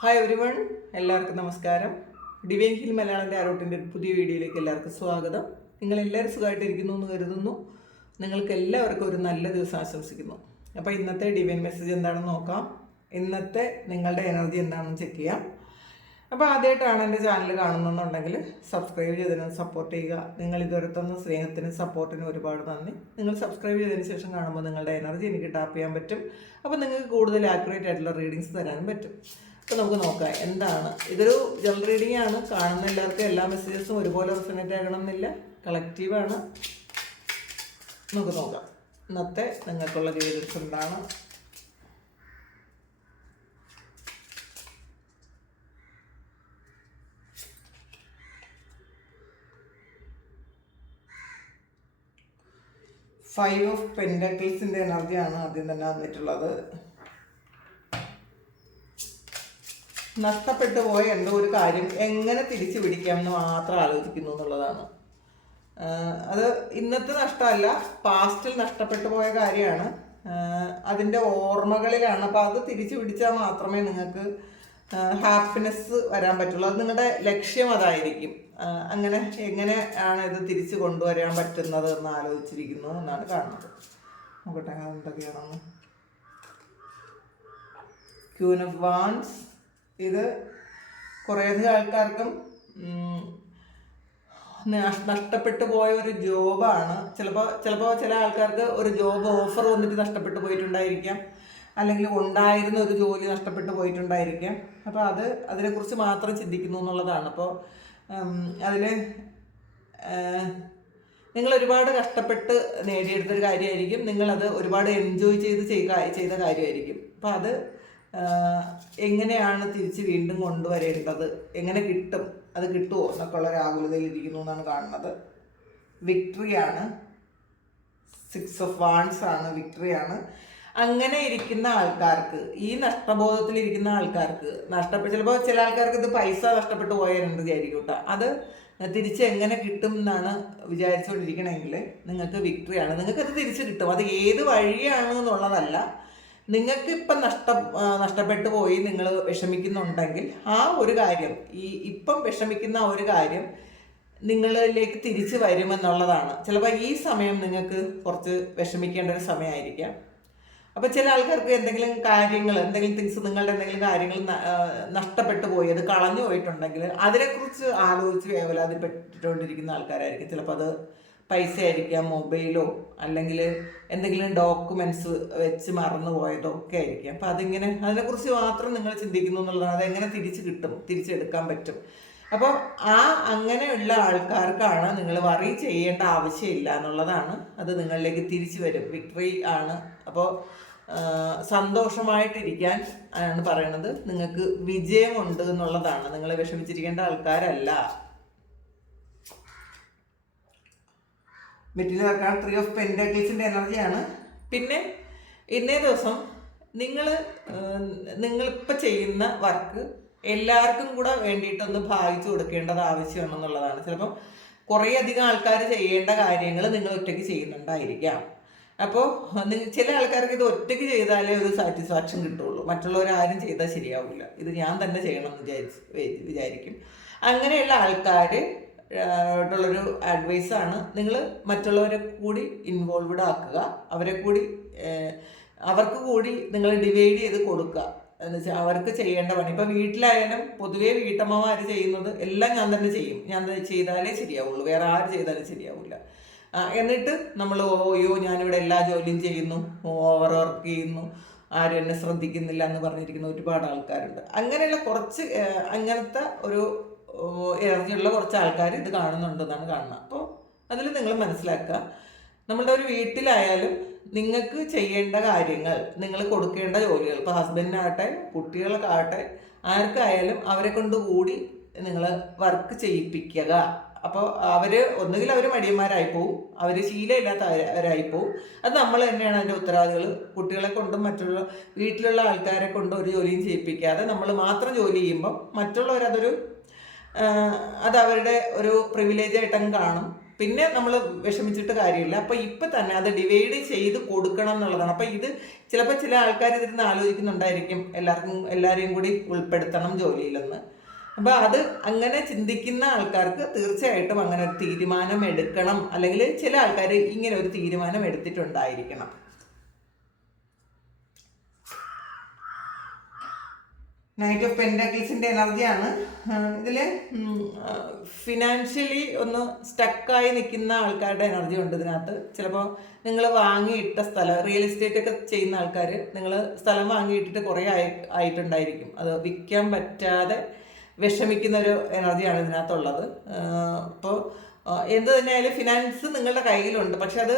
Hi everyone, എല്ലാവർക്കും നമസ്കാരം. Divine hill Malayalam ടാരോട്ടിൻ്റെ പുതിയ വീഡിയോയിലേക്ക് എല്ലാവർക്കും സ്വാഗതം. നിങ്ങളെല്ലാവരും സുഖമായിട്ടിരിക്കുന്നു എന്ന് കരുതുന്നു. നിങ്ങൾക്ക് എല്ലാവർക്കും ഒരു നല്ല ദിവസം ആശംസിക്കുന്നു. അപ്പോൾ ഇന്നത്തെ ഡിവൈൻ മെസ്സേജ് എന്താണെന്ന് നോക്കാം. ഇന്നത്തെ നിങ്ങളുടെ എനർജി എന്താണെന്ന് ചെക്ക് ചെയ്യാം. അപ്പോൾ ആദ്യമായിട്ടാണ് എൻ്റെ ചാനൽ കാണുന്നുണ്ടെങ്കിൽ സബ്സ്ക്രൈബ് ചെയ്തതിന് സപ്പോർട്ട് ചെയ്യുക. നിങ്ങൾ ഇതുവരെ തന്ന സ്നേഹത്തിനും സപ്പോർട്ടിനും ഒരുപാട് നന്ദി. നിങ്ങൾ സബ്സ്ക്രൈബ് ചെയ്തതിന് ശേഷം കാണുമ്പോൾ നിങ്ങളുടെ എനർജി എനിക്ക് ടാപ്പ് ചെയ്യാൻ പറ്റും. അപ്പോൾ നിങ്ങൾക്ക് കൂടുതൽ ആക്യുറേറ്റ് ആയിട്ടുള്ള റീഡിങ്സ് തരാനും പറ്റും. അപ്പോൾ നമുക്ക് നോക്കാം എന്താണ്. ഇതൊരു ജനറൽ റീഡിംഗ് ആണ്. കാണുന്ന എല്ലാവർക്കും എല്ലാ മെസ്സേജസും ഒരുപോലെ റെസൊനേറ്റ് ആകണം എന്നില്ല. കളക്റ്റീവാണ്. നമുക്ക് നോക്കാം ഇന്നത്തെ നിങ്ങൾക്കുള്ള ഗൈഡൻസ് എന്താണ്. ഫൈവ് ഓഫ് പെൻഡക്കിൾസിൻ്റെ എനർജിയാണ് ആദ്യം തന്നെ വന്നിട്ടുള്ളത്. നഷ്ടപ്പെട്ടു പോയ എന്തോ ഒരു കാര്യം എങ്ങനെ തിരിച്ചു പിടിക്കാമെന്ന് മാത്രം ആലോചിക്കുന്നു എന്നുള്ളതാണ്. അത് ഇന്നത്തെ നഷ്ടമല്ല, പാസ്റ്റിൽ നഷ്ടപ്പെട്ടു പോയ കാര്യമാണ്. അതിൻ്റെ ഓർമ്മകളിലാണ്. അപ്പോൾ അത് തിരിച്ചു പിടിച്ചാൽ മാത്രമേ നിങ്ങൾക്ക് ഹാപ്പിനെസ് വരാൻ പറ്റുള്ളൂ. അത് നിങ്ങളുടെ ലക്ഷ്യം അതായിരിക്കും. അങ്ങനെ എങ്ങനെയാണ് ഇത് തിരിച്ചു കൊണ്ടുവരാൻ പറ്റുന്നത് എന്ന് ആലോചിച്ചിരിക്കുന്നു എന്നാണ് കാണുന്നത്. നോക്കട്ടെ എന്തൊക്കെയാണെന്ന്. Queen of wands. ഇത് കുറേയധികം ആൾക്കാർക്കും നഷ്ടപ്പെട്ടു പോയ ഒരു ജോബാണ്. ചിലപ്പോൾ ചില ആൾക്കാർക്ക് ഒരു ജോബ് ഓഫർ വന്നിട്ട് നഷ്ടപ്പെട്ടു പോയിട്ടുണ്ടായിരിക്കാം, അല്ലെങ്കിൽ ഉണ്ടായിരുന്ന ഒരു ജോലി നഷ്ടപ്പെട്ടു പോയിട്ടുണ്ടായിരിക്കാം. അപ്പോൾ അതിനെക്കുറിച്ച് മാത്രം ചിന്തിക്കുന്നു എന്നുള്ളതാണ്. അപ്പോൾ അതിൽ നിങ്ങൾ ഒരുപാട് കഷ്ടപ്പെട്ട് നേടിയെടുത്തൊരു കാര്യമായിരിക്കും. നിങ്ങളത് ഒരുപാട് എൻജോയ് ചെയ്ത കാര്യമായിരിക്കും. അപ്പോൾ അത് എങ്ങനെയാണ് തിരിച്ച് വീണ്ടും കൊണ്ടുവരേണ്ടത്, എങ്ങനെ കിട്ടും, അത് കിട്ടുമോ എന്നൊക്കെ ഉള്ള ഒരു ആകുലതയിൽ ഇരിക്കുന്നു എന്നാണ് കാണുന്നത്. വിക്ടറിയാണ്. 6 ഓഫ് വാൻസ് ആണ്, വിക്ടറിയാണ്. അങ്ങനെ ഇരിക്കുന്ന ആൾക്കാർക്ക്, ഈ നഷ്ടബോധത്തിലിരിക്കുന്ന ആൾക്കാർക്ക് ചിലപ്പോൾ ചില ആൾക്കാർക്ക് ഇത് പൈസ നഷ്ടപ്പെട്ടു പോയാലുണ്ട് വിചാരിക്കും കേട്ടോ. അത് തിരിച്ച് എങ്ങനെ കിട്ടും എന്നാണ് വിചാരിച്ചുകൊണ്ടിരിക്കണമെങ്കിൽ നിങ്ങൾക്ക് വിക്ടറിയാണ്. നിങ്ങൾക്കത് തിരിച്ച് കിട്ടും. അത് ഏത് വഴിയാണ് എന്നുള്ളതല്ല. നിങ്ങൾക്ക് ഇപ്പം നഷ്ടപ്പെട്ടു പോയി നിങ്ങൾ വിഷമിക്കുന്നുണ്ടെങ്കിൽ ആ ഒരു കാര്യം, ഇപ്പം വിഷമിക്കുന്ന ആ ഒരു കാര്യം നിങ്ങളിലേക്ക് തിരിച്ച് വരുമെന്നുള്ളതാണ്. ചിലപ്പോൾ ഈ സമയം നിങ്ങൾക്ക് കുറച്ച് വിഷമിക്കേണ്ട ഒരു സമയമായിരിക്കാം. അപ്പോൾ ചില ആൾക്കാർക്ക് എന്തെങ്കിലും തിങ്സ്, നിങ്ങളുടെ എന്തെങ്കിലും കാര്യങ്ങൾ നഷ്ടപ്പെട്ടു പോയി, അത് കളഞ്ഞു പോയിട്ടുണ്ടെങ്കിൽ അതിനെക്കുറിച്ച് ആലോചിച്ച് വേവലാതിപ്പെട്ടുകൊണ്ടിരിക്കുന്ന ആൾക്കാരായിരിക്കും. ചിലപ്പോൾ അത് പൈസ ആയിരിക്കാം, മൊബൈലോ അല്ലെങ്കിൽ എന്തെങ്കിലും ഡോക്യുമെൻറ്റ്സ് വെച്ച് മറന്നു പോയതോ ഒക്കെ ആയിരിക്കാം. അപ്പോൾ അതിനെക്കുറിച്ച് മാത്രം നിങ്ങൾ ചിന്തിക്കുന്നു എന്നുള്ളതാണ്. അതെങ്ങനെ തിരിച്ച് കിട്ടും, തിരിച്ചെടുക്കാൻ പറ്റും. അപ്പോൾ അങ്ങനെയുള്ള ആൾക്കാർക്കാണ് നിങ്ങൾ വറി ചെയ്യേണ്ട ആവശ്യമില്ല എന്നുള്ളതാണ്. അത് നിങ്ങളിലേക്ക് തിരിച്ചു വരും. വിക്ടറി ആണ്. അപ്പോൾ സന്തോഷമായിട്ടിരിക്കാൻ ആണ് പറയണത്. നിങ്ങൾക്ക് വിജയമുണ്ട് എന്നുള്ളതാണ്. നിങ്ങൾ വിഷമിച്ചിരിക്കേണ്ട ആൾക്കാരല്ല. മെറ്റീരിയൽ ആർക്കാണ് 3 ഓഫ് പെൻഡക്കിൾസിൻ്റെ എനർജിയാണ്. പിന്നെ ഇന്നേ ദിവസം നിങ്ങളിപ്പോൾ ചെയ്യുന്ന വർക്ക് എല്ലാവർക്കും കൂടെ വേണ്ടിയിട്ടൊന്ന് ഭാഗിച്ചു കൊടുക്കേണ്ടത് ആവശ്യമാണെന്നുള്ളതാണ്. ചിലപ്പം കുറേയധികം ആൾക്കാർ ചെയ്യേണ്ട കാര്യങ്ങൾ നിങ്ങൾ ഒറ്റയ്ക്ക് ചെയ്യുന്നുണ്ടായിരിക്കാം. അപ്പോൾ ചില ആൾക്കാർക്ക് ഇത് ഒറ്റയ്ക്ക് ചെയ്താലേ ഒരു സാറ്റിസ്ഫാക്ഷൻ കിട്ടുള്ളൂ. മറ്റുള്ളവരാരും ചെയ്താൽ ശരിയാവില്ല, ഇത് ഞാൻ തന്നെ ചെയ്യണം എന്ന് വിചാരിക്കും. അങ്ങനെയുള്ള ആൾക്കാർ ുള്ളൊരു അഡ്വൈസാണ്, നിങ്ങൾ മറ്റുള്ളവരെ കൂടി ഇൻവോൾവ്ഡ് ആക്കുക. അവർക്ക് കൂടി നിങ്ങൾ ഡിവൈഡ് ചെയ്ത് കൊടുക്കുക. എന്ന് വെച്ചാൽ അവർക്ക് ചെയ്യേണ്ട പണി. ഇപ്പോൾ വീട്ടിലായാലും പൊതുവേ വീട്ടമ്മമാർ ചെയ്യുന്നത് എല്ലാം ഞാൻ തന്നെ ചെയ്യും, ഞാൻ ചെയ്താലേ ശരിയാവുള്ളൂ, വേറെ ആര് ചെയ്താലും ശരിയാവില്ല. എന്നിട്ട് നമ്മൾ ഞാനിവിടെ എല്ലാ ജോലിയും ചെയ്യുന്നു, ഓവർ വർക്ക് ചെയ്യുന്നു, ആരും എന്നെ ശ്രദ്ധിക്കുന്നില്ല എന്ന് പറഞ്ഞിരിക്കുന്ന ഒരുപാട് ആൾക്കാരുണ്ട്. അങ്ങനത്തെ ഒരു എനർജിയുള്ള കുറച്ച് ആൾക്കാർ ഇത് കാണുന്നുണ്ടെന്നാണ് കാണുന്നത്. അപ്പോൾ അതിൽ നിങ്ങൾ മനസ്സിലാക്കുക, നമ്മളുടെ ഒരു വീട്ടിലായാലും നിങ്ങൾക്ക് ചെയ്യേണ്ട കാര്യങ്ങൾ, നിങ്ങൾ കൊടുക്കേണ്ട ജോലികൾ, ഇപ്പോൾ ഹസ്ബൻഡിനാകട്ടെ കുട്ടികൾക്കാകട്ടെ ആർക്കായാലും അവരെ കൊണ്ട് കൂടി നിങ്ങൾ വർക്ക് ചെയ്യിപ്പിക്കുക. അപ്പോൾ ഒന്നുകിൽ അവർ മടിയന്മാരായിപ്പോവും, അവർ ശീലമില്ലാത്തവരായിപ്പോവും. അത് നമ്മൾ തന്നെയാണ് അതിൻ്റെ ഉത്തരവാദികൾ. കുട്ടികളെ കൊണ്ടും മറ്റുള്ള വീട്ടിലുള്ള ആൾക്കാരെ കൊണ്ടും ഒരു ജോലിയും ചെയ്യിപ്പിക്കാതെ നമ്മൾ മാത്രം ജോലി ചെയ്യുമ്പം മറ്റുള്ളവരതൊരു അത് അവരുടെ ഒരു പ്രിവിലേജ് ആയിട്ടങ്ങ് കാണും. പിന്നെ നമ്മൾ വിഷമിച്ചിട്ട് കാര്യമില്ല. അപ്പോൾ ഇപ്പം തന്നെ അത് ഡിവൈഡ് ചെയ്ത് കൊടുക്കണം എന്നുള്ളതാണ്. അപ്പോൾ ഇത് ചിലപ്പോൾ ചില ആൾക്കാർ ഇതിരുന്ന് ആലോചിക്കുന്നുണ്ടായിരിക്കും എല്ലാവരെയും കൂടി ഉൾപ്പെടുത്തണം ജോലിയിലെന്ന്. അപ്പോൾ അത് അങ്ങനെ ചിന്തിക്കുന്ന ആൾക്കാർക്ക് തീർച്ചയായിട്ടും അങ്ങനെ ഒരു തീരുമാനം എടുക്കണം, അല്ലെങ്കിൽ ചില ആൾക്കാർ ഇങ്ങനെ ഒരു തീരുമാനം എടുത്തിട്ടുണ്ടായിരിക്കണം. നൈറ്റ് ഓഫ് പെൻറ്റാക്കിൾസിൻ്റെ എനർജിയാണ്. ഇതിൽ ഫിനാൻഷ്യലി ഒന്ന് സ്റ്റക്കായി നിൽക്കുന്ന ആൾക്കാരുടെ എനർജി ഉണ്ട് ഇതിനകത്ത്. ചിലപ്പോൾ നിങ്ങൾ വാങ്ങിയിട്ട സ്ഥലം, റിയൽ എസ്റ്റേറ്റ് ഒക്കെ ചെയ്യുന്ന ആൾക്കാർ, നിങ്ങൾ സ്ഥലം വാങ്ങിയിട്ടിട്ട് കുറേ ആയിട്ടുണ്ടായിരിക്കും, അത് വിൽക്കാൻ പറ്റാതെ വിഷമിക്കുന്ന ഒരു എനർജിയാണ് ഇതിനകത്തുള്ളത്. അപ്പോൾ എന്ത് തന്നെയായാലും ഫിനാൻസ് നിങ്ങളുടെ കയ്യിലുണ്ട്, പക്ഷെ അത്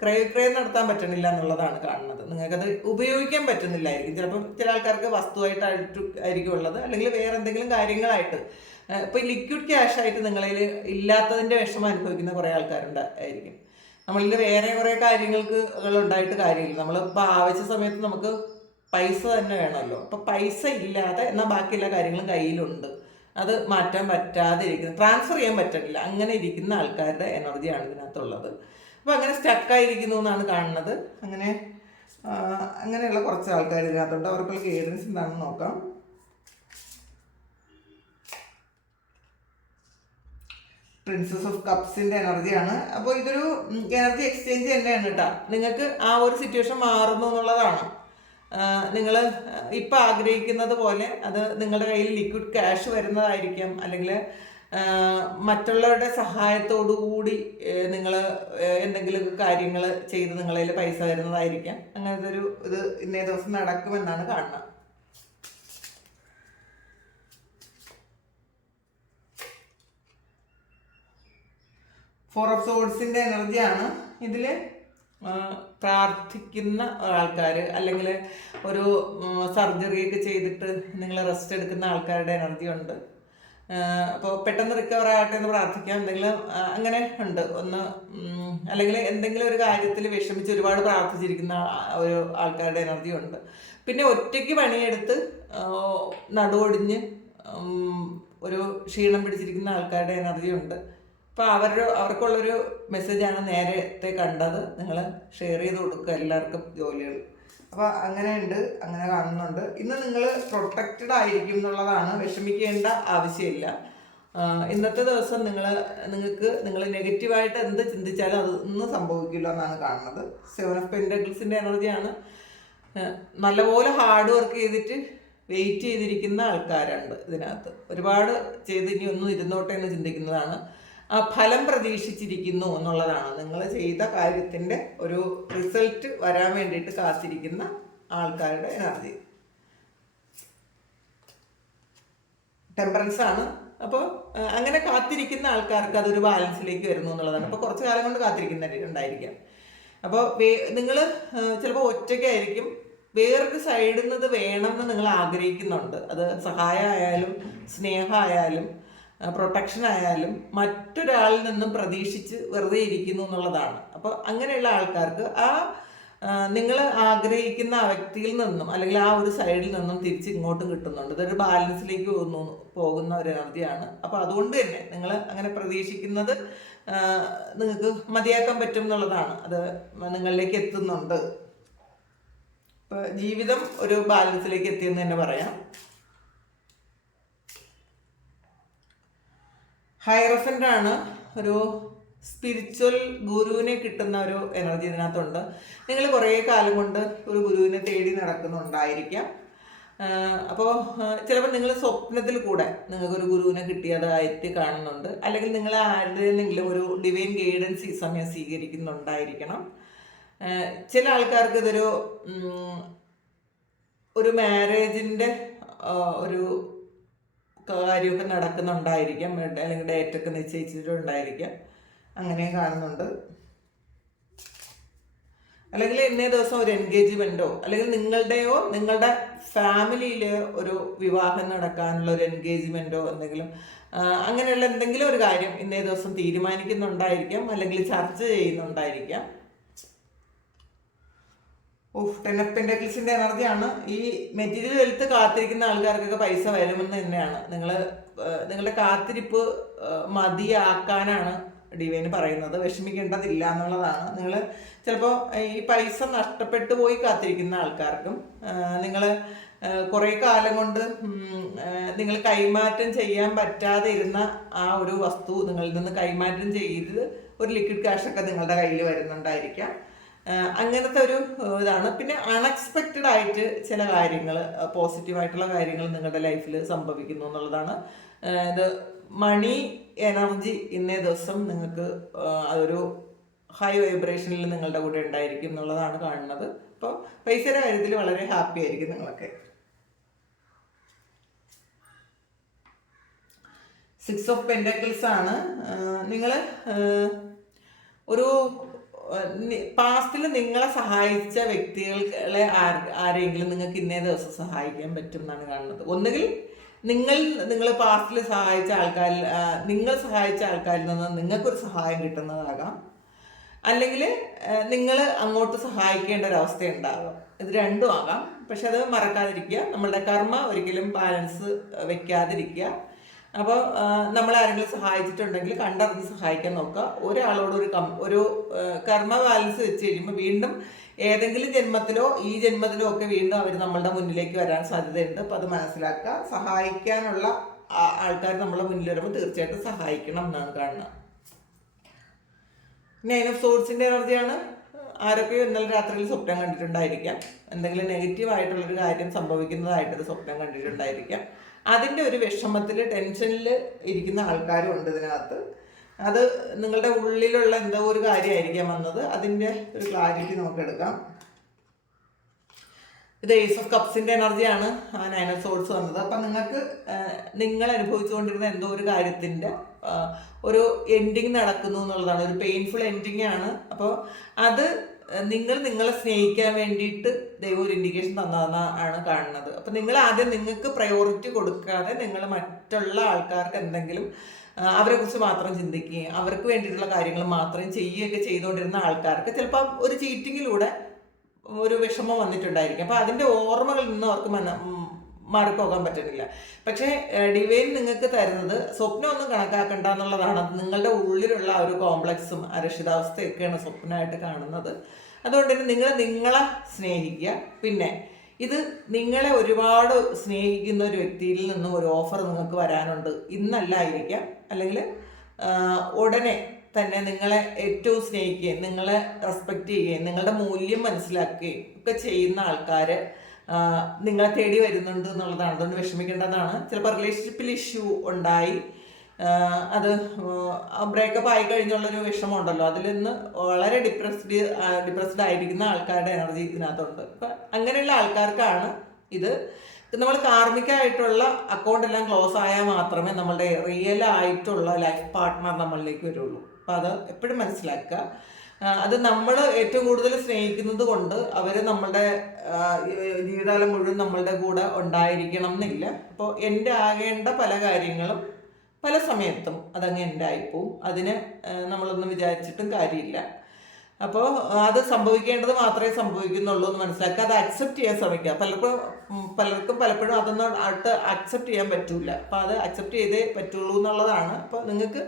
ക്രയവിക്രയം നടത്താൻ പറ്റണില്ല എന്നുള്ളതാണ് കാണുന്നത്. നിങ്ങൾക്കത് ഉപയോഗിക്കാൻ പറ്റുന്നില്ലായിരിക്കും. ചിലപ്പോൾ ചില ആൾക്കാർക്ക് വസ്തുവായിട്ടായിരിക്കും ഉള്ളത്, അല്ലെങ്കിൽ വേറെ എന്തെങ്കിലും കാര്യങ്ങളായിട്ട്. ഇപ്പോൾ ലിക്വിഡ് ക്യാഷ് ആയിട്ട് നിങ്ങളിൽ ഇല്ലാത്തതിൻ്റെ വിഷമം അനുഭവിക്കുന്ന കുറേ ആൾക്കാരുണ്ടായിരിക്കും. നമ്മളിൽ വേറെ കുറേ കാര്യങ്ങൾക്ക് ഉണ്ടായിട്ട് കാര്യമില്ല. നമ്മളിപ്പോൾ ആവശ്യ സമയത്ത് നമുക്ക് പൈസ തന്നെ വേണമല്ലോ. അപ്പോൾ പൈസ ഇല്ലാതെ എന്നാൽ ബാക്കിയെല്ലാ കാര്യങ്ങളും കയ്യിലുണ്ട്, അത് മാറ്റാൻ പറ്റാതെ ഇരിക്കുന്നു, ട്രാൻസ്ഫർ ചെയ്യാൻ പറ്റില്ല, അങ്ങനെ ഇരിക്കുന്ന ആൾക്കാരുടെ എനർജിയാണ് ഇതിനകത്തുള്ളത്. അപ്പോൾ അങ്ങനെ സ്റ്റക്കായിരിക്കുന്നു എന്നാണ് കാണുന്നത്. അങ്ങനെയുള്ള കുറച്ച് ആൾക്കാർ ഇതിനകത്തുണ്ട്. അവർക്കുള്ള ഗൈഡൻസ് എന്താണെന്ന് നോക്കാം. പ്രിൻസസ് ഓഫ് കപ്സിൻ്റെ എനർജിയാണ്. അപ്പോൾ ഇതൊരു എനർജി എക്സ്ചേഞ്ച് തന്നെയാണ് കേട്ടോ. നിങ്ങൾക്ക് ആ ഒരു സിറ്റുവേഷൻ മാറുന്നു എന്നുള്ളതാണ്. നിങ്ങൾ ഇപ്പം ആഗ്രഹിക്കുന്നത് പോലെ അത് നിങ്ങളുടെ കയ്യിൽ ലിക്വിഡ് ക്യാഷ് വരുന്നതായിരിക്കാം, അല്ലെങ്കിൽ മറ്റുള്ളവരുടെ സഹായത്തോടു കൂടി നിങ്ങൾ എന്തെങ്കിലും കാര്യങ്ങൾ ചെയ്ത് നിങ്ങളിൽ പൈസ വരുന്നതായിരിക്കാം. അങ്ങനത്തെ ഒരു ഇത് ഇന്നേ ദിവസം നടക്കുമെന്നാണ് കാണുന്നത്. ഫോർ ഓഫ് സോഡ്സിൻ്റെ എനർജിയാണ്. ഇതിൽ പ്രാർത്ഥിക്കുന്ന ആൾക്കാർ, അല്ലെങ്കിൽ ഒരു സർജറിയൊക്കെ ചെയ്തിട്ട് നിങ്ങൾ റെസ്റ്റ് എടുക്കുന്ന ആൾക്കാരുടെ എനർജി ഉണ്ട്. അപ്പോൾ പെട്ടെന്ന് റിക്കവർ ആകട്ടെ എന്ന് പ്രാർത്ഥിക്കാം, എന്തെങ്കിലും അങ്ങനെ ഉണ്ട് ഒന്ന്. അല്ലെങ്കിൽ എന്തെങ്കിലും ഒരു കാര്യത്തിൽ വിഷമിച്ച് ഒരുപാട് പ്രാർത്ഥിച്ചിരിക്കുന്ന ഒരു ആൾക്കാരുടെ എനർജി ഉണ്ട്. പിന്നെ ഒറ്റയ്ക്ക് പണിയെടുത്ത് നടുവൊടിഞ്ഞ് ഒരു ക്ഷീണം പിടിച്ചിരിക്കുന്ന ആൾക്കാരുടെ എനർജി ഉണ്ട്. അപ്പോൾ അവർക്കുള്ളൊരു മെസ്സേജാണ് നേരത്തെ കണ്ടത്. നിങ്ങൾ ഷെയർ ചെയ്ത് കൊടുക്കുക എല്ലാവർക്കും ജോലികൾ. അപ്പോൾ അങ്ങനെയുണ്ട്, അങ്ങനെ കാണുന്നുണ്ട്. ഇന്ന് നിങ്ങൾ പ്രൊട്ടക്റ്റഡ് ആയിരിക്കും എന്നുള്ളതാണ്, വിഷമിക്കേണ്ട ആവശ്യമില്ല. ഇന്നത്തെ ദിവസം നിങ്ങൾ നെഗറ്റീവായിട്ട് എന്ത് ചിന്തിച്ചാലും അതൊന്നും സംഭവിക്കില്ല എന്നാണ് കാണുന്നത്. 7 ഓഫ് പെൻറ്റക്കിൾസിൻ്റെ എനർജിയാണ്. നല്ലപോലെ ഹാർഡ് വർക്ക് ചെയ്തിട്ട് വെയിറ്റ് ചെയ്തിരിക്കുന്ന ആൾക്കാരുണ്ട് ഇതിനകത്ത്. ഒരുപാട് ചെയ്ത് ഇനി ഒന്നും ഇരുന്നോട്ടെ എന്ന് ചിന്തിക്കുന്നതാണ്. ഫലം പ്രതീക്ഷിച്ചിരിക്കുന്നു എന്നുള്ളതാണ്. നിങ്ങൾ ചെയ്ത കാര്യത്തിൻ്റെ ഒരു റിസൾട്ട് വരാൻ വേണ്ടിയിട്ട് കാത്തിരിക്കുന്ന ആൾക്കാരുടെ എനർജി. ടെമ്പറൻസ് ആണ്. അപ്പോൾ അങ്ങനെ കാത്തിരിക്കുന്ന ആൾക്കാർക്ക് അതൊരു ബാലൻസിലേക്ക് വരുന്നു എന്നുള്ളതാണ്. അപ്പോൾ കുറച്ച് കാലം കൊണ്ട് കാത്തിരിക്കുന്നുണ്ടായിരിക്കാം. അപ്പോൾ നിങ്ങൾ ചിലപ്പോൾ ഒറ്റയ്ക്കായിരിക്കും, വേറൊരു സൈഡിൽ നിന്ന് ഇത് വേണമെന്ന് നിങ്ങൾ ആഗ്രഹിക്കുന്നുണ്ട്. അത് സഹായമായാലും സ്നേഹമായാലും പ്രൊട്ടക്ഷൻ ആയാലും മറ്റൊരാളിൽ നിന്നും പ്രതീക്ഷിച്ച് വെറുതെ ഇരിക്കുന്നു എന്നുള്ളതാണ്. അപ്പോൾ അങ്ങനെയുള്ള ആൾക്കാർക്ക് നിങ്ങൾ ആഗ്രഹിക്കുന്ന ആ വ്യക്തിയിൽ നിന്നും അല്ലെങ്കിൽ ആ ഒരു സൈഡിൽ നിന്നും തിരിച്ച് ഇങ്ങോട്ടും കിട്ടുന്നുണ്ട്. ഇതൊരു ബാലൻസിലേക്ക് പോകുന്ന ഒരു എനർജിയാണ്. അപ്പോൾ അതുകൊണ്ട് തന്നെ നിങ്ങൾ അങ്ങനെ പ്രതീക്ഷിക്കുന്നത് നിങ്ങൾക്ക് മതിയാക്കാൻ പറ്റും എന്നുള്ളതാണ്. അത് നിങ്ങളിലേക്ക് എത്തുന്നുണ്ട്. ഇപ്പോൾ ജീവിതം ഒരു ബാലൻസിലേക്ക് എത്തിയെന്ന് തന്നെ പറയാം. ഹൈറഫൻ്റ് ആണ്. ഒരു സ്പിരിച്വൽ ഗുരുവിനെ കിട്ടുന്ന ഒരു എനർജി ഇതിനകത്തുണ്ട്. നിങ്ങൾ കുറേ കാലം കൊണ്ട് ഒരു ഗുരുവിനെ തേടി നടക്കുന്നുണ്ടായിരിക്കാം. അപ്പോൾ ചിലപ്പോൾ നിങ്ങൾ സ്വപ്നത്തിൽ കൂടെ നിങ്ങൾക്കൊരു ഗുരുവിനെ കിട്ടിയതായിട്ട് കാണുന്നുണ്ട്, അല്ലെങ്കിൽ നിങ്ങൾ ആരുടെയെങ്കിലും ഒരു ഡിവൈൻ ഗൈഡൻസ് ഈ സമയം സ്വീകരിക്കുന്നുണ്ടായിരിക്കണം. ചില ആൾക്കാർക്ക് ഇതൊരു മാരേജിൻ്റെ ഒരു കാര്യമൊക്കെ നടക്കുന്നുണ്ടായിരിക്കാം, അല്ലെങ്കിൽ ഡേറ്റൊക്കെ നിശ്ചയിച്ചിട്ടുണ്ടായിരിക്കാം, അങ്ങനെ കാണുന്നുണ്ട്. അല്ലെങ്കിൽ ഇന്നേ ദിവസം ഒരു എൻഗേജ്മെൻറ്റോ അല്ലെങ്കിൽ നിങ്ങളുടെ ഫാമിലിയിൽ ഒരു വിവാഹം നടക്കാനുള്ള ഒരു എൻഗേജ്മെൻറ്റോ എന്തെങ്കിലും അങ്ങനെയുള്ള എന്തെങ്കിലും ഒരു കാര്യം ഇന്നേ ദിവസം തീരുമാനിക്കുന്നുണ്ടായിരിക്കാം, അല്ലെങ്കിൽ ചർച്ച ചെയ്യുന്നുണ്ടായിരിക്കാം. ടെൻ ഓഫ് പെന്റക്കിൾസിന്റെ എനർജിയാണ്. ഈ മെറ്റീരിയൽ വെൽത്ത് കാത്തിരിക്കുന്ന ആൾക്കാർക്കൊക്കെ പൈസ വരുമെന്ന് തന്നെയാണ്. നിങ്ങളുടെ കാത്തിരിപ്പ് മതിയാക്കാനാണ് ഡിവൈന് പറയുന്നത്. വിഷമിക്കേണ്ടതില്ല എന്നുള്ളതാണ്. നിങ്ങൾ ചിലപ്പോൾ ഈ പൈസ നഷ്ടപ്പെട്ടു പോയി കാത്തിരിക്കുന്ന ആൾക്കാർക്കും നിങ്ങൾ കുറേ കാലം കൊണ്ട് നിങ്ങൾ കൈമാറ്റം ചെയ്യാൻ പറ്റാതെ ഇരുന്ന ആ ഒരു വസ്തു നിങ്ങളിൽ നിന്ന് കൈമാറ്റം ചെയ്ത് ഒരു ലിക്വിഡ് ക്യാഷൊക്കെ നിങ്ങളുടെ കയ്യിൽ വരുന്നുണ്ടായിരിക്കാം. അങ്ങനത്തെ ഒരു ഇതാണ്. പിന്നെ അൺഎക്സ്പെക്റ്റഡ് ആയിട്ട് ചില കാര്യങ്ങൾ, പോസിറ്റീവായിട്ടുള്ള കാര്യങ്ങൾ നിങ്ങളുടെ ലൈഫിൽ സംഭവിക്കുന്നു എന്നുള്ളതാണ്. ഇത് മണി എനർജി ഇന്നേ ദിവസം നിങ്ങൾക്ക് അതൊരു ഹൈ വൈബ്രേഷനിൽ നിങ്ങളുടെ കൂടെ ഉണ്ടായിരിക്കും എന്നുള്ളതാണ് കാണുന്നത്. അപ്പോൾ പൈസയുടെ കാര്യത്തിൽ വളരെ ഹാപ്പി ആയിരിക്കും നിങ്ങളൊക്കെ. 6 ഓഫ് പെന്റക്കിൾസ് ആണ്. നിങ്ങൾ ഒരു പാസ്റ്റിൽ നിങ്ങളെ സഹായിച്ച വ്യക്തികളെ ആരെങ്കിലും നിങ്ങൾക്ക് ഇന്നേ ദിവസം സഹായിക്കാൻ പറ്റും എന്നാണ് കാണുന്നത്. ഒന്നുകിൽ നിങ്ങൾ പാസ്റ്റിൽ സഹായിച്ച ആൾക്കാരിൽ നിങ്ങൾ സഹായിച്ച ആൾക്കാരിൽ നിന്ന് നിങ്ങൾക്കൊരു സഹായം കിട്ടുന്നതാകാം, അല്ലെങ്കിൽ നിങ്ങൾ അങ്ങോട്ട് സഹായിക്കേണ്ട ഒരവസ്ഥ ഉണ്ടാകാം. ഇത് രണ്ടും ആകാം. പക്ഷെ അത് മറക്കാതിരിക്കുക. നമ്മളുടെ കർമ്മ ഒരിക്കലും ബാലൻസ് വെക്കാതിരിക്കുക. അപ്പോൾ നമ്മളാരെങ്കിലും സഹായിച്ചിട്ടുണ്ടെങ്കിൽ കണ്ടറിഞ്ഞ് സഹായിക്കാൻ നോക്കുക. ഒരാളോട് ഒരു കർമ്മ ബാലൻസ് വെച്ച് കഴിയുമ്പോൾ വീണ്ടും ഏതെങ്കിലും ജന്മത്തിലോ ഈ ജന്മത്തിലോ ഒക്കെ വീണ്ടും അവർ നമ്മളുടെ മുന്നിലേക്ക് വരാൻ സാധ്യതയുണ്ട്. അപ്പോൾ അത് മനസ്സിലാക്കുക. സഹായിക്കാനുള്ള ആൾക്കാർ നമ്മളെ മുന്നിൽ വരുമ്പോൾ തീർച്ചയായിട്ടും സഹായിക്കണം എന്നാണ് കാണുന്നത്. 9 ഓഫ് സോർഡ്സിൻ്റെ എനർജിയാണ്. ആരൊക്കെയോ ഇന്നലെ രാത്രിയിൽ സ്വപ്നം കണ്ടിട്ടുണ്ടായിരിക്കാം. എന്തെങ്കിലും നെഗറ്റീവായിട്ടുള്ളൊരു കാര്യം സംഭവിക്കുന്നതായിട്ടൊരു സ്വപ്നം കണ്ടിട്ടുണ്ടായിരിക്കാം. അതിൻ്റെ ഒരു വിഷമത്തിൽ ടെൻഷനിൽ ഇരിക്കുന്ന ആൾക്കാരും ഉണ്ട് ഇതിനകത്ത്. അത് നിങ്ങളുടെ ഉള്ളിലുള്ള എന്തോ ഒരു കാര്യമായിരിക്കാം വന്നത്. അതിൻ്റെ ഒരു ക്ലാരിറ്റി നമുക്ക് എടുക്കാം. ഇത് ഏസ് ഓഫ് കപ്സിൻ്റെ എനർജിയാണ് 9 ഓഫ് സോർഡ്സ് വന്നത്. അപ്പം നിങ്ങൾ അനുഭവിച്ചുകൊണ്ടിരുന്ന എന്തോ ഒരു കാര്യത്തിൻ്റെ ഒരു നടക്കുന്നു എന്നുള്ളതാണ്. ഒരു പെയിൻഫുൾ എൻഡിങ് ആണ്. അപ്പോൾ അത് നിങ്ങളെ സ്നേഹിക്കാൻ വേണ്ടിയിട്ട് ദൈവം ഒരു ഇൻഡിക്കേഷൻ തന്നതാണ് കാണുന്നത്. അപ്പം നിങ്ങൾ ആദ്യം നിങ്ങൾക്ക് പ്രയോറിറ്റി കൊടുക്കാതെ നിങ്ങൾ മറ്റുള്ള ആൾക്കാർക്ക് എന്തെങ്കിലും അവരെക്കുറിച്ച് മാത്രം ചിന്തിക്കുകയും അവർക്ക് വേണ്ടിയിട്ടുള്ള കാര്യങ്ങൾ മാത്രം ചെയ്യുകയൊക്കെ ചെയ്തുകൊണ്ടിരുന്ന ആൾക്കാർക്ക് ചിലപ്പോൾ ഒരു ചീറ്റിങ്ങിലൂടെ ഒരു വിഷമം വന്നിട്ടുണ്ടായിരിക്കും. അപ്പോൾ അതിൻ്റെ ഓർമ്മകളിൽ നിന്ന് അവർക്ക് മാറിപ്പോകാൻ പറ്റുന്നില്ല. പക്ഷേ ഡിവൈൻ നിങ്ങൾക്ക് തരുന്നത് സ്വപ്നമൊന്നും കണക്കാക്കണ്ട എന്നുള്ളതാണ്. നിങ്ങളുടെ ഉള്ളിലുള്ള ആ ഒരു കോംപ്ലക്സും അരക്ഷിതാവസ്ഥയൊക്കെയാണ് സ്വപ്നമായിട്ട് കാണുന്നത്. അതുകൊണ്ട് തന്നെ നിങ്ങളെ സ്നേഹിക്കുക. പിന്നെ ഇത് നിങ്ങളെ ഒരുപാട് സ്നേഹിക്കുന്ന ഒരു വ്യക്തിയിൽ നിന്നും ഒരു ഓഫർ നിങ്ങൾക്ക് വരാനുണ്ട്. ഇന്നല്ലായിരിക്കാം, അല്ലെങ്കിൽ ഉടനെ തന്നെ നിങ്ങളെ ഏറ്റവും സ്നേഹിക്കുകയും നിങ്ങളെ റെസ്പെക്റ്റ് ചെയ്യുകയും നിങ്ങളുടെ മൂല്യം മനസ്സിലാക്കുകയും ഒക്കെ ചെയ്യുന്ന ആൾക്കാർ നിങ്ങളെ തേടി വരുന്നുണ്ട് എന്നുള്ളതാണ്. അതുകൊണ്ട് വിഷമിക്കേണ്ടതാണ്. ചിലപ്പോൾ റിലേഷൻഷിപ്പിൽ ഇഷ്യൂ ഉണ്ടായി, അത് ബ്രേക്കപ്പ് ആയി കഴിഞ്ഞുള്ളൊരു വിഷമം ഉണ്ടല്ലോ, അതിൽ നിന്ന് വളരെ ഡിപ്രസ്ഡ് ആയിരിക്കുന്ന ആൾക്കാരുടെ എനർജി ഇതിനകത്തുണ്ട്. അപ്പം അങ്ങനെയുള്ള ആൾക്കാർക്കാണ് ഇത്. നമ്മൾ കാർമികമായിട്ടുള്ള അക്കൗണ്ട് എല്ലാം ക്ലോസ് ആയാൽ മാത്രമേ നമ്മളുടെ റിയൽ ആയിട്ടുള്ള ലൈഫ് പാർട്ട്ണർ നമ്മളിലേക്ക് വരുള്ളൂ. അപ്പം അത് എപ്പോഴും മനസ്സിലാക്കുക. അത് നമ്മൾ ഏറ്റവും കൂടുതൽ സ്നേഹിക്കുന്നത് കൊണ്ട് അവർ നമ്മളുടെ ജീവിതകാലം മുഴുവൻ നമ്മളുടെ കൂടെ ഉണ്ടായിരിക്കണം എന്നില്ല. അപ്പോൾ എൻ്റെ ആകേണ്ട പല കാര്യങ്ങളും പല സമയത്തും അതങ്ങ് എൻ്റെ ആയിപ്പോവും. അതിന് നമ്മളൊന്നും വിചാരിച്ചിട്ടും കാര്യമില്ല. അപ്പോൾ അത് സംഭവിക്കേണ്ടത് മാത്രമേ സംഭവിക്കുന്നുള്ളൂ എന്ന് മനസ്സിലാക്കുക. അത് അക്സെപ്റ്റ് ചെയ്യാൻ ശ്രമിക്കുക. പലർക്കും പലപ്പോഴും അതൊന്നും അക്സെപ്റ്റ് ചെയ്യാൻ പറ്റില്ല. അപ്പോൾ അത് അക്സെപ്റ്റ് ചെയ്തേ പറ്റുള്ളൂ എന്നുള്ളതാണ്. അപ്പോൾ നിങ്ങൾക്ക്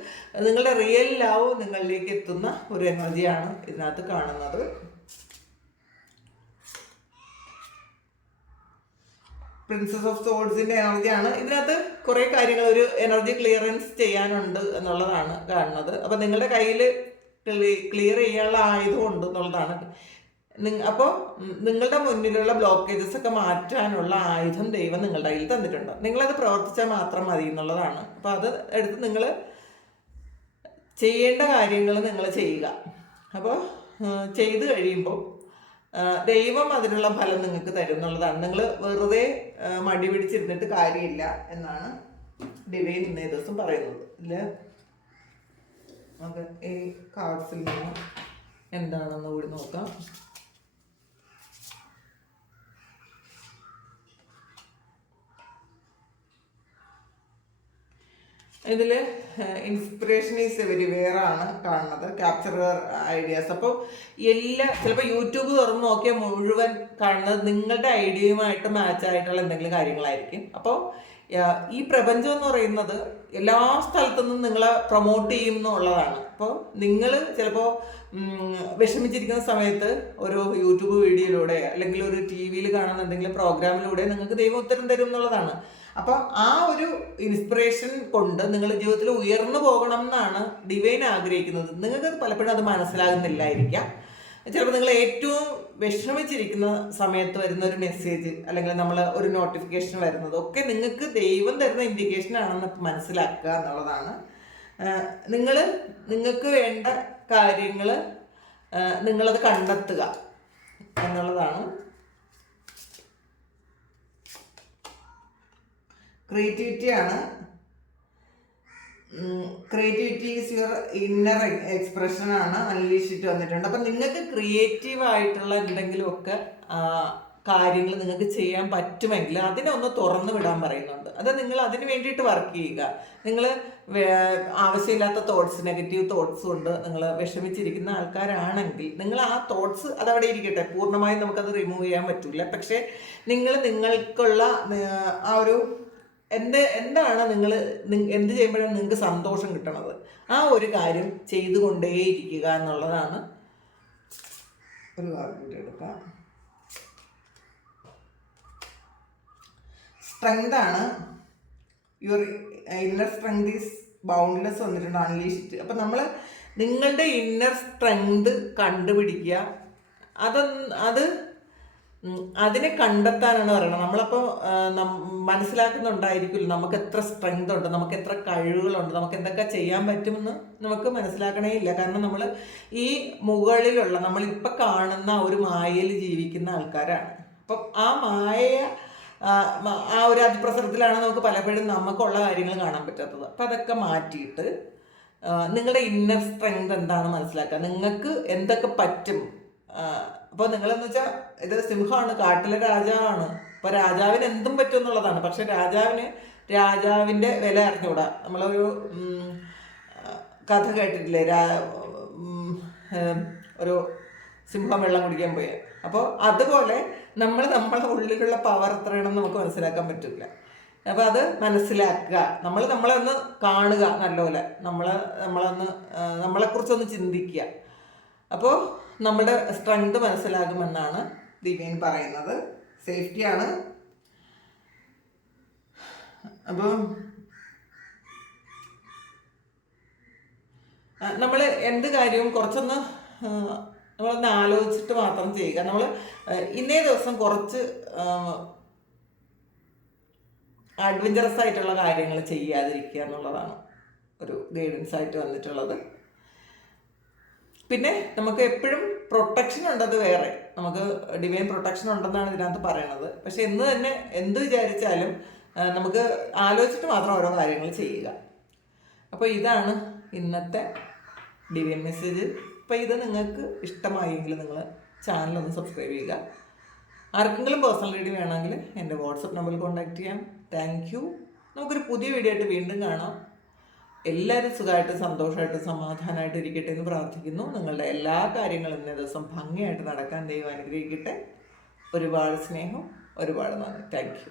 നിങ്ങളുടെ റിയൽ ലവ് നിങ്ങളിലേക്ക് എത്തുന്ന ഒരു എനർജിയാണ് ഇതിനകത്ത് കാണുന്നത്. പ്രിൻസസ് ഓഫ് സോൾസിൻ്റെ എനർജിയാണ്. ഇതിനകത്ത് കുറേ കാര്യങ്ങൾ ഒരു എനർജി ക്ലിയറൻസ് ചെയ്യാനുണ്ട് എന്നുള്ളതാണ് കാണുന്നത്. അപ്പോൾ നിങ്ങളുടെ കയ്യിൽ ക്ലിയർ ചെയ്യാനുള്ള ആയുധം ഉണ്ട് എന്നുള്ളതാണ്. അപ്പോൾ നിങ്ങളുടെ മുന്നിലുള്ള ബ്ലോക്കേജസ് ഒക്കെ മാറ്റാനുള്ള ആയുധം ദൈവം നിങ്ങളുടെ കയ്യിൽ തന്നിട്ടുണ്ട്. നിങ്ങളത് പ്രവർത്തിച്ചാൽ മാത്രം മതി എന്നുള്ളതാണ്. അപ്പോൾ അത് എടുത്ത് നിങ്ങൾ ചെയ്യേണ്ട കാര്യങ്ങൾ നിങ്ങൾ ചെയ്യുക. അപ്പോൾ ചെയ്ത് കഴിയുമ്പോൾ ദൈവം അതിനുള്ള ഫലം നിങ്ങൾക്ക് തരും എന്നുള്ളതാണ്. നിങ്ങൾ വെറുതെ മടി പിടിച്ചിരുന്നിട്ട് കാര്യമില്ല എന്നാണ് ഡിവൈൻ ഇന്നേ ദിവസം പറയുന്നത്. ഇല്ല, നമുക്ക് ഈ കാർഡ്സിൽ നിന്ന് എന്താണെന്ന് കൂടി നോക്കാം. ഇതിൽ ഇൻസ്പിറേഷൻ ഈസ് എവരിവെയർ ആണ് കാണുന്നത്, ക്യാപ്ചർ ഐഡിയാസ്. അപ്പോൾ ചിലപ്പോൾ യൂട്യൂബ് തുറന്ന് നോക്കിയാൽ മുഴുവൻ കാണുന്നത് നിങ്ങളുടെ ഐഡിയയുമായിട്ട് മാച്ച് ആയിട്ടുള്ള എന്തെങ്കിലും കാര്യങ്ങളായിരിക്കും. അപ്പോൾ ഈ പ്രപഞ്ചം എന്ന് പറയുന്നത് എല്ലാ സ്ഥലത്തു നിന്നും നിങ്ങളെ പ്രൊമോട്ട് ചെയ്യും എന്നുള്ളതാണ്. അപ്പോൾ നിങ്ങൾ ചിലപ്പോൾ വിഷമിച്ചിരിക്കുന്ന സമയത്ത് ഒരു യൂട്യൂബ് വീഡിയോയിലൂടെ അല്ലെങ്കിൽ ഒരു ടി വിയിൽ കാണുന്ന എന്തെങ്കിലും പ്രോഗ്രാമിലൂടെ നിങ്ങൾക്ക് ദൈവം ഉത്തരം തരും എന്നുള്ളതാണ്. അപ്പോൾ ആ ഒരു ഇൻസ്പിറേഷൻ കൊണ്ട് നിങ്ങൾ ജീവിതത്തിൽ ഉയർന്നു പോകണം എന്നാണ് ഡിവൈൻ ആഗ്രഹിക്കുന്നത്. നിങ്ങൾക്ക് പലപ്പോഴും അത് മനസ്സിലാകുന്നില്ലായിരിക്കാം. ചിലപ്പോൾ നിങ്ങൾ ഏറ്റവും വിഷമിച്ചിരിക്കുന്ന സമയത്ത് വരുന്ന ഒരു മെസ്സേജ് അല്ലെങ്കിൽ നമ്മൾ ഒരു നോട്ടിഫിക്കേഷൻ വരുന്നത് ഒക്കെ നിങ്ങൾക്ക് ദൈവം തരുന്ന ഇൻഡിക്കേഷൻ ആണെന്ന് മനസ്സിലാക്കുക എന്നുള്ളതാണ്. നിങ്ങൾക്ക് വേണ്ട കാര്യങ്ങൾ നിങ്ങളത് കണ്ടെത്തുക എന്നുള്ളതാണ്. ക്രിയേറ്റിവിറ്റിയാണ്. Creativity is your inner expression ആണ് അൺലീഷിട്ട് വന്നിട്ടുണ്ട്. അപ്പം നിങ്ങൾക്ക് ക്രിയേറ്റീവ് ആയിട്ടുള്ള എന്തെങ്കിലുമൊക്കെ കാര്യങ്ങൾ നിങ്ങൾക്ക് ചെയ്യാൻ പറ്റുമെങ്കിൽ അതിനെ ഒന്ന് തുറന്നു വിടാൻ പറയുന്നുണ്ട്. അത് നിങ്ങൾ അതിന് വേണ്ടിയിട്ട് വർക്ക് ചെയ്യുക. നിങ്ങൾ ആവശ്യമില്ലാത്ത തോട്ട്സ്, നെഗറ്റീവ് തോട്ട്സ് കൊണ്ട് നിങ്ങൾ വിഷമിച്ചിരിക്കുന്ന ആൾക്കാരാണെങ്കിൽ നിങ്ങൾ ആ തോട്ട്സ് അതവിടെ ഇരിക്കട്ടെ, പൂർണ്ണമായും നമുക്കത് റിമൂവ് ചെയ്യാൻ പറ്റില്ല. പക്ഷേ നിങ്ങൾക്കുള്ള ആ ഒരു എന്താണ് നിങ്ങൾ എന്ത് ചെയ്യുമ്പോഴാണ് നിങ്ങൾക്ക് സന്തോഷം കിട്ടണത്, ആ ഒരു കാര്യം ചെയ്തുകൊണ്ടേയിരിക്കുക എന്നുള്ളതാണ്. ഒരു കാര്യം എടുക്കാം. സ്ട്രെങ്ത് ആണ്. Your inner strength is boundless വന്നിട്ടുണ്ട്, അൺലീഷ്ഡ്. അപ്പം നമ്മൾ നിങ്ങളുടെ ഇന്നർ സ്ട്രെങ്ത് കണ്ടുപിടിക്കുക. അതിനെ കണ്ടെത്താനാണ് പറയുന്നത്. നമ്മളപ്പോൾ മനസ്സിലാക്കുന്നുണ്ടായിരിക്കില്ല നമുക്ക് എത്ര സ്ട്രെങ്ത് ഉണ്ട്, നമുക്ക് എത്ര കഴിവുകളുണ്ട്, നമുക്ക് എന്തൊക്കെ ചെയ്യാൻ പറ്റുമെന്ന് നമുക്ക് മനസ്സിലാക്കണേ ഇല്ല. കാരണം നമ്മൾ ഈ മുകളിലുള്ള നമ്മളിപ്പോൾ കാണുന്ന ഒരു മായയിൽ ജീവിക്കുന്ന ആൾക്കാരാണ്. അപ്പം ആ ആ ഒരു അതിപ്രസരത്തിലാണ് നമുക്ക് പലപ്പോഴും നമുക്കുള്ള കാര്യങ്ങൾ കാണാൻ പറ്റാത്തത്. അപ്പം അതൊക്കെ മാറ്റിയിട്ട് നിങ്ങളുടെ ഇന്നർ സ്ട്രെങ്ത് എന്താണ് മനസ്സിലാക്കുക, നിങ്ങൾക്ക് എന്തൊക്കെ പറ്റും. അപ്പോൾ നിങ്ങളെന്ന് വെച്ചാൽ ഇത് സിംഹമാണ്, കാട്ടിലെ രാജാവാണ്. അപ്പോൾ രാജാവിന് എന്തും പറ്റും എന്നുള്ളതാണ്. പക്ഷെ രാജാവിൻ്റെ വില അറിഞ്ഞുകൂടാ. നമ്മളൊരു കഥ കേട്ടിട്ടില്ലേ, ഒരു സിംഹം വെള്ളം കുടിക്കാൻ പോയി. അപ്പോൾ അതുപോലെ നമ്മളെ ഉള്ളിലുള്ള പവർ എത്രയാണെന്ന് നമുക്ക് മനസ്സിലാക്കാൻ പറ്റില്ല. അപ്പോൾ അത് മനസ്സിലാക്കുക. നമ്മളെ ഒന്ന് കാണുക, നല്ലപോലെ നമ്മളെക്കുറിച്ചൊന്ന് ചിന്തിക്കുക. അപ്പോൾ നമ്മുടെ സ്ട്രെങ്ത് മനസ്സിലാകുമെന്നാണ് ദിവ്യൻ പറയുന്നത്. സേഫ്റ്റിയാണ്. അപ്പോൾ നമ്മൾ എന്ത് കാര്യവും നമ്മളൊന്ന് ആലോചിച്ചിട്ട് മാത്രം ചെയ്യുക. നമ്മൾ ഇന്നേ ദിവസം കുറച്ച് അഡ്വഞ്ചറസ് ആയിട്ടുള്ള കാര്യങ്ങൾ ചെയ്യാതിരിക്കുക എന്നുള്ളതാണ് ഒരു ഗൈഡൻസ് ആയിട്ട് വന്നിട്ടുള്ളത്. പിന്നെ നമുക്ക് എപ്പോഴും പ്രൊട്ടക്ഷൻ ഉണ്ടത് വേറെ, നമുക്ക് ഡിവൈൻ പ്രൊട്ടക്ഷൻ ഉണ്ടെന്നാണ് ഇതിനകത്ത് പറയണത്. പക്ഷെ എന്ത് വിചാരിച്ചാലും നമുക്ക് ആലോചിച്ചിട്ട് മാത്രം ഓരോ കാര്യങ്ങൾ ചെയ്യുക. അപ്പോൾ ഇതാണ് ഇന്നത്തെ ഡിവൈൻ മെസ്സേജ്. അപ്പോൾ ഇത് നിങ്ങൾക്ക് ഇഷ്ടമായെങ്കിൽ നിങ്ങൾ ചാനലൊന്ന് സബ്സ്ക്രൈബ് ചെയ്യുക. ആർക്കെങ്കിലും പേഴ്സണൽ റീഡിംഗ് വേണമെങ്കിൽ എൻ്റെ വാട്സപ്പ് നമ്പറിൽ കോൺടാക്ട് ചെയ്യാം. Thank you. നമുക്കൊരു പുതിയ വീഡിയോ ആയിട്ട് വീണ്ടും കാണാം. എല്ലാവരും സുഖമായിട്ട് സന്തോഷമായിട്ട് സമാധാനമായിട്ട് ഇരിക്കട്ടെ എന്ന് പ്രാർത്ഥിക്കുന്നു. നിങ്ങളുടെ എല്ലാ കാര്യങ്ങളും ഇന്നേ ദിവസം ഭംഗിയായിട്ട് നടക്കാൻ ദൈവം അനുഗ്രഹിക്കട്ടെ. ഒരുപാട് സ്നേഹം, ഒരുപാട് നന്ദി. Thank you.